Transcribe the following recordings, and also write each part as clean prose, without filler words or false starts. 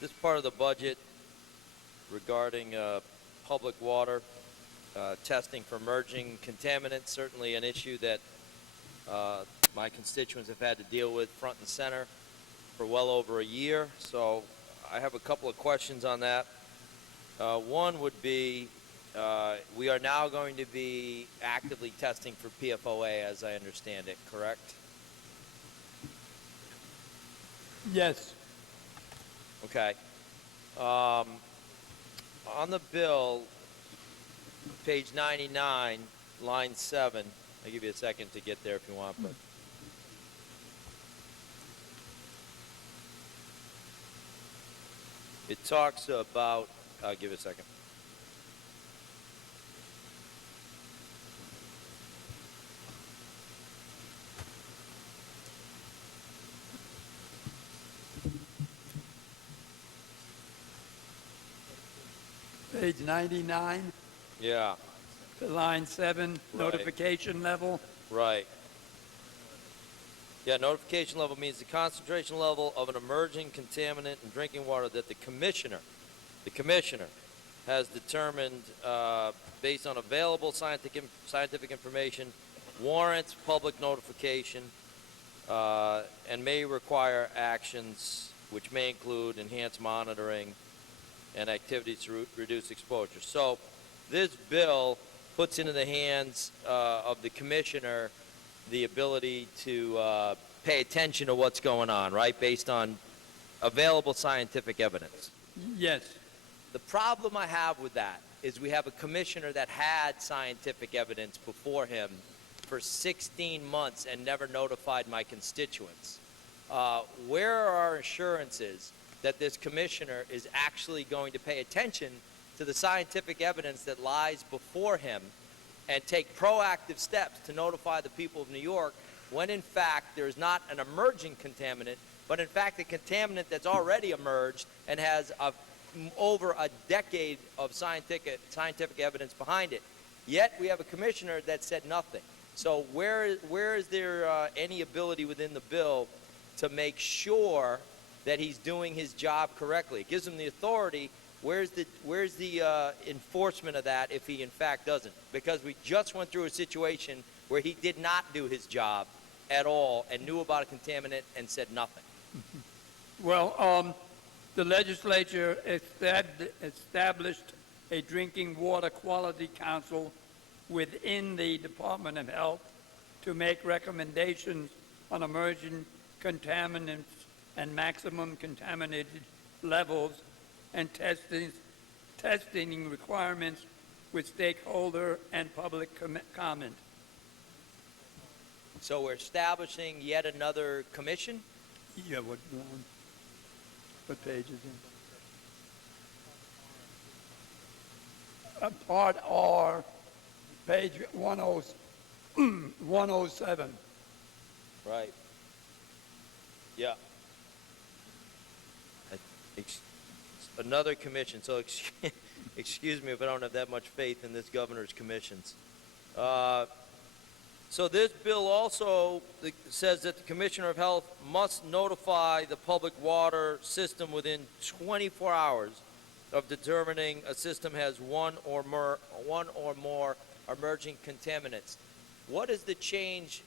This part of the budget regarding public water testing for emerging contaminants, certainly an issue that my constituents have had to deal with front and center for well over a year. So I have a couple of questions on that. One would be, we are now going to be actively testing for PFOA, as I understand it, correct? Yes. Okay. On the bill, page 99, line 7, I'll give you a second to get there if you want, but it talks about, I'll give it a second. Page 99, Yeah, to line 7, Right. notification level. right. Yeah, notification level means the concentration level of an emerging contaminant in drinking water that the commissioner has determined based on available scientific information, warrants public notification, and may require actions which may include enhanced monitoring and activities to reduce exposure. So this bill puts into the hands of the commissioner the ability to pay attention to what's going on, right, based on available scientific evidence. Yes. The problem I have with that is we have a commissioner that had scientific evidence before him for 16 months and never notified my constituents. Where are our assurances that this commissioner is actually going to pay attention to the scientific evidence that lies before him and take proactive steps to notify the people of New York when in fact there's not an emerging contaminant, but in fact a contaminant that's already emerged and has over a decade of scientific evidence behind it. Yet we have a commissioner that said nothing. So where is there any ability within the bill to make sure that he's doing his job correctly? It gives him the authority. Where's the enforcement of that if he in fact doesn't? Because we just went through a situation where he did not do his job at all and knew about a contaminant and said nothing. Well, the legislature established a drinking water quality council within the Department of Health to make recommendations on emerging contaminants and maximum contaminated levels and testing requirements with stakeholder and public comment. So we're establishing yet another commission? Yeah, what page is it? Part R, page 107. Right. Yeah. Another commission. So excuse me if I don't have that much faith in this governor's commissions. So this bill also says that the Commissioner of Health must notify the public water system within 24 hours of determining a system has one or more emerging contaminants. What is the change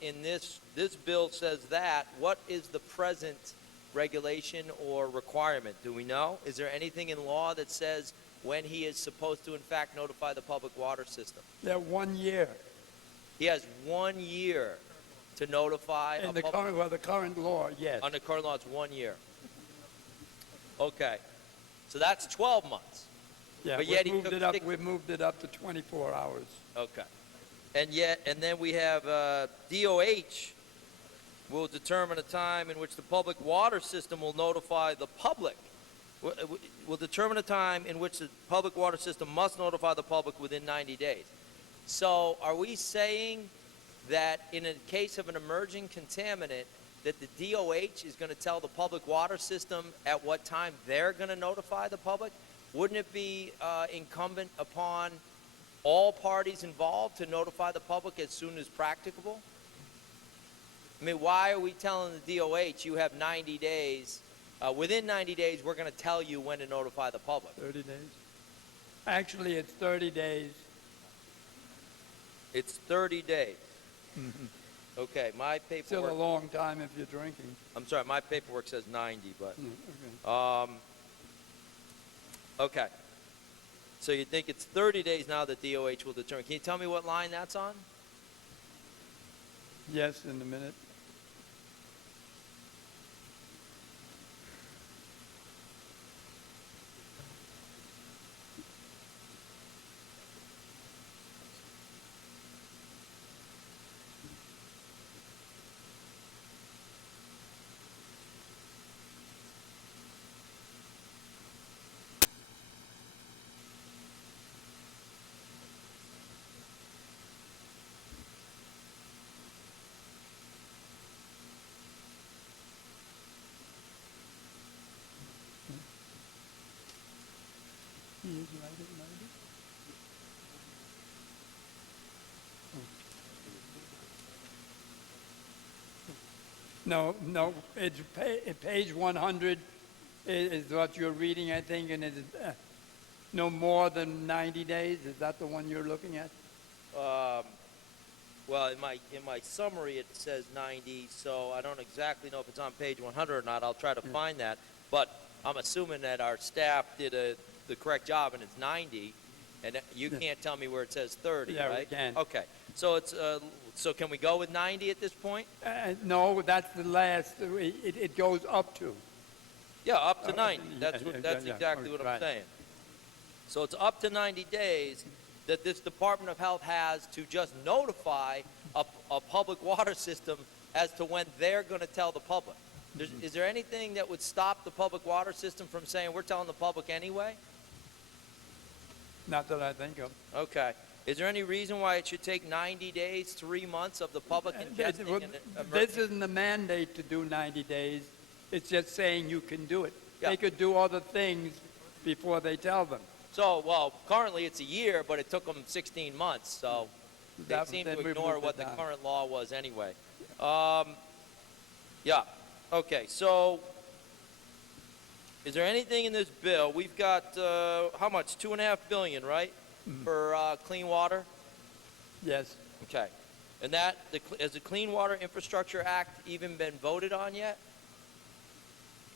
in this? This bill says that. What is the present regulation or requirement? Do we know? Is there anything in law that says when he is supposed to in fact notify the public water system? They're 1 year. He has 1 year to notify. In the current law, yes. Under current law, it's 1 year. Okay, so that's 12 months. Yeah, but yet we moved it up to 24 hours. Okay, and then we have DOH will determine a time in which the public water system will notify the public. Will determine a time in which the public water system must notify the public within 90 days. So are we saying that in a case of an emerging contaminant that the DOH is going to tell the public water system at what time they're going to notify the public? Wouldn't it be incumbent upon all parties involved to notify the public as soon as practicable? I mean, why are we telling the DOH you have 90 days Within 90 days, we're going to tell you when to notify the public. 30 days? Actually, it's 30 days. It's 30 days. Okay, my Still paperwork. a long time if you're drinking. I'm sorry, my paperwork says 90, but. Okay. Okay. So you think it's 30 days now that DOH will determine. Can you tell me what line that's on? Yes, in a minute. He is right at 90? No, it's page 100 is what you're reading, I think, and it's no more than 90 days. Is that the one you're looking at? Well, in my summary it says 90, so I don't exactly know if it's on page 100 or not. I'll try to find that, but I'm assuming that our staff did the correct job and it's 90, and you can't tell me where it says 30, Yeah, right? we can. Okay, so it's so can we go with 90 at this point? No, that's the last. It goes up to. Yeah, up to 90. That's yeah, that's yeah, exactly what I'm right. saying. So it's up to 90 days that this Department of Health has to just notify a public water system as to when they're going to tell the public. Is there anything that would stop the public water system from saying we're telling the public anyway? Not that I think of. Okay. Is there any reason why it should take 90 days, 3 months of the public ingesting an This emergency? isn't a mandate to do 90 days. It's just saying you can do it. Yeah. They could do other things before they tell them. So, well, currently it's a year, but it took them 16 months, so they That- seem then to we ignore moved what it the down. current law was anyway. Yeah. Okay, so is there anything in this bill? We've got, how much? $2.5 billion, right? For clean water? Yes. Okay. And that, has the Clean Water Infrastructure Act even been voted on yet?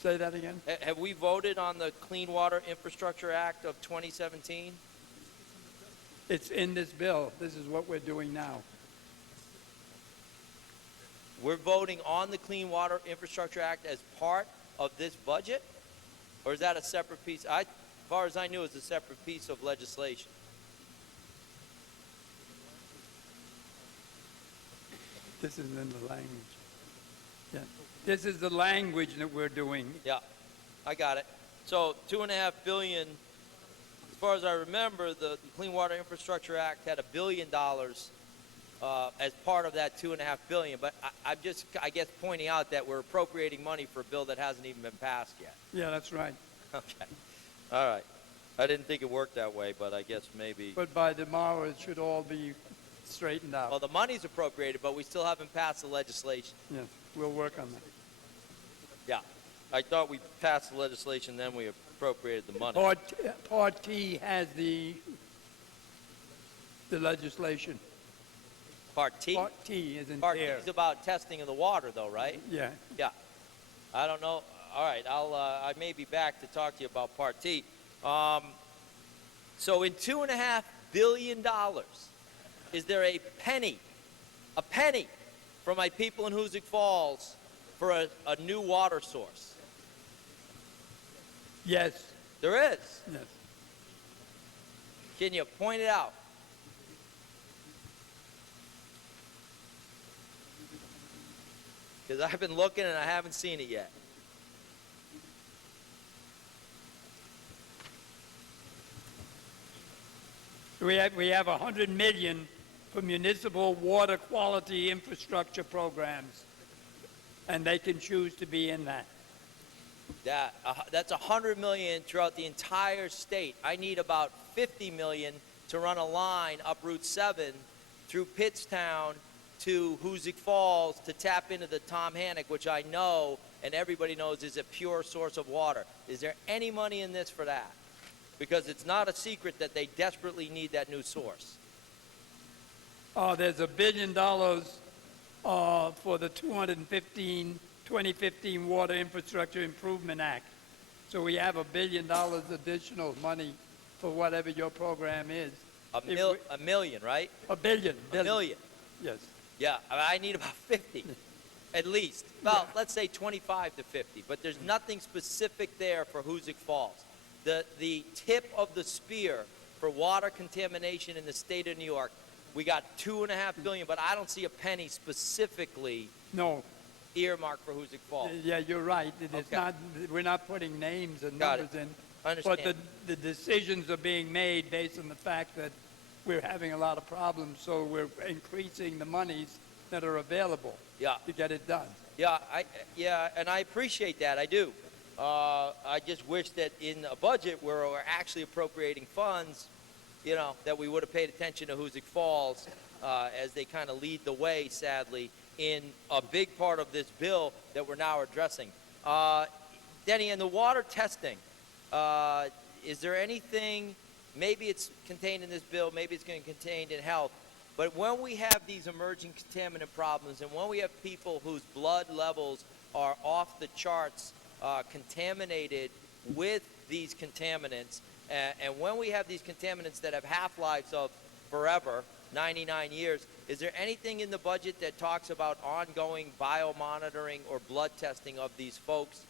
Say that again. Have we voted on the Clean Water Infrastructure Act of 2017? It's in this bill. This is what we're doing now. We're voting on the Clean Water Infrastructure Act as part of this budget? Or is that a separate piece? As far as I knew, it's a separate piece of legislation. This is in the language. Yeah. This is the language that we're doing. Yeah, I got it. So $2.5 billion, as far as I remember, the Clean Water Infrastructure Act had $1 billion as part of that $2.5 billion. But I'm just, I guess, pointing out that we're appropriating money for a bill that hasn't even been passed yet. Yeah, that's right. Okay. All right. I didn't think it worked that way, but I guess maybe. But by tomorrow, it should all be straightened out. Well, the money's appropriated, but we still haven't passed the legislation. Yes, we'll work on that. Yeah. I thought we passed the legislation, then we appropriated the money. Part T has the legislation. Part T? Part T is in Part T there. is about testing of the water, though, right? Yeah. Yeah. I don't know. All right. I may be back to talk to you about Part T. So in $2.5 billion, is there a penny for my people in Hoosick Falls for a new water source? Yes. There is. Yes. Can you point it out? Because I've been looking and I haven't seen it yet. We have $100 million for municipal water quality infrastructure programs, and they can choose to be in that. That's $100 million throughout the entire state. I need about $50 million to run a line up Route 7 through Pittstown to Hoosick Falls to tap into the Tom Hannock, which I know and everybody knows is a pure source of water. Is there any money in this for that? Because it's not a secret that they desperately need that new source. There's $1 billion for the 2015 Water Infrastructure Improvement Act. So we have $1 billion additional money for whatever your program is. A million, right? A billion. A million. Yes. Yeah, I need about 50, at least. Well, let's say 25 to 50, but there's nothing specific there for Hoosick Falls. The tip of the spear for water contamination in the state of New York, we got $2.5 billion, but I don't see a penny specifically No. earmarked for Hoosick Falls. Yeah, you're right. It's Okay. not. We're not putting names and Got numbers it. in. Understand. But the decisions are being made based on the fact that we're having a lot of problems, so we're increasing the monies that are available Yeah. to get it done. Yeah, and I appreciate that. I do. I just wish that in a budget where we're actually appropriating funds, that we would have paid attention to Hoosick Falls as they kind of lead the way, sadly, in a big part of this bill that we're now addressing. Denny, in the water testing, is there anything, maybe it's contained in this bill, maybe it's going to be contained in health, but when we have these emerging contaminant problems and when we have people whose blood levels are off the charts, contaminated with these contaminants, and when we have these contaminants that have half-lives of forever, 99 years, is there anything in the budget that talks about ongoing biomonitoring or blood testing of these folks?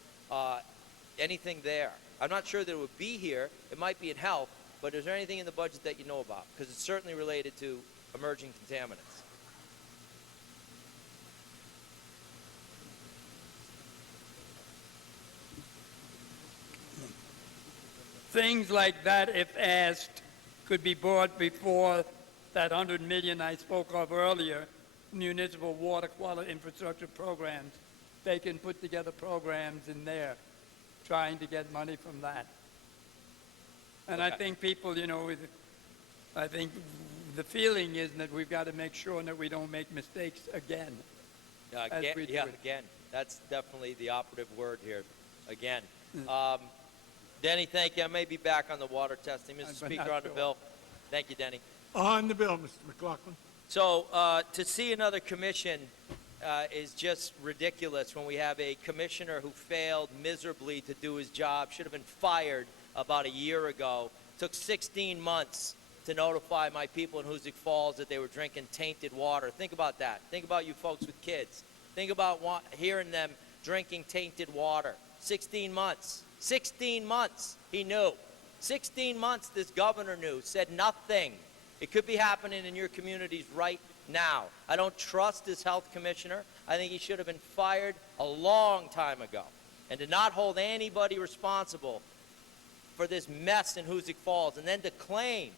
Anything there? I'm not sure that it would be here. It might be in health, but is there anything in the budget that you know about? Because it's certainly related to emerging contaminants. Things like that, if asked, could be brought before that $100 million I spoke of earlier, municipal water quality infrastructure programs. They can put together programs in there trying to get money from that. And I Okay. think people, I think the feeling is that we've got to make sure that we don't make mistakes again. As we do it. Again. That's definitely the operative word here. Again. Denny, thank you. I may be back on the water testing. Mr. But Speaker, not on the sure. bill. Thank you, Denny. On the bill, Mr. McLaughlin. So to see another commission is just ridiculous when we have a commissioner who failed miserably to do his job, should have been fired about a year ago. Took 16 months to notify my people in Hoosick Falls that they were drinking tainted water. Think about that. Think about you folks with kids. Think about hearing them drinking tainted water. 16 months. 16 months he knew. 16 months this governor knew, said nothing. It could be happening in your communities right now. I don't trust this health commissioner. I think he should have been fired a long time ago. And to not hold anybody responsible for this mess in Hoosick Falls, and then to claim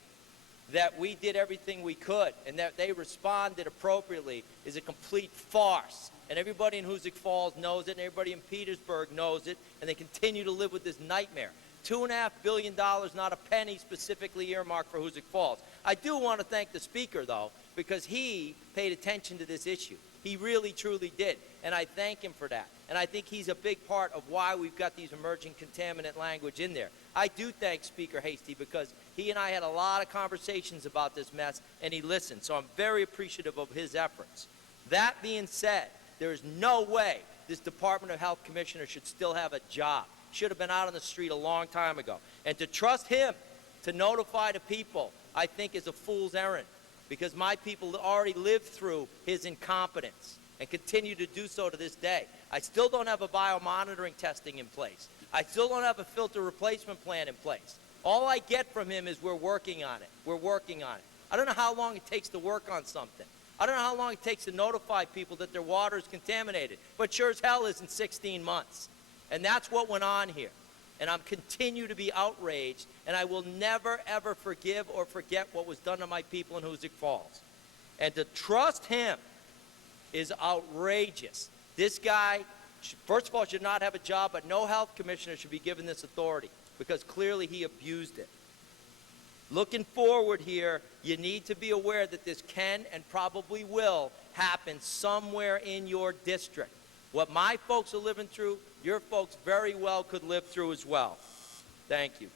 that we did everything we could and that they responded appropriately is a complete farce. And everybody in Hoosick Falls knows it, and everybody in Petersburg knows it, and they continue to live with this nightmare. $2.5 billion, not a penny specifically earmarked for Hoosick Falls. I do want to thank the Speaker, though, because he paid attention to this issue. He really, truly did, and I thank him for that. And I think he's a big part of why we've got these emerging contaminant language in there. I do thank Speaker Hasty because he and I had a lot of conversations about this mess, and he listened. So I'm very appreciative of his efforts. That being said, there is no way this Department of Health Commissioner should still have a job. Should have been out on the street a long time ago. And to trust him to notify the people, I think is a fool's errand, because my people already lived through his incompetence and continue to do so to this day. I still don't have a biomonitoring testing in place. I still don't have a filter replacement plan in place. All I get from him is we're working on it. We're working on it. I don't know how long it takes to work on something. I don't know how long it takes to notify people that their water is contaminated, but sure as hell isn't 16 months. And that's what went on here. And I'm continue to be outraged, and I will never, ever forgive or forget what was done to my people in Hoosick Falls. And to trust him is outrageous. This guy, first of all, should not have a job, but no health commissioner should be given this authority because clearly he abused it. Looking forward here, you need to be aware that this can and probably will happen somewhere in your district. What my folks are living through, your folks very well could live through as well. Thank you.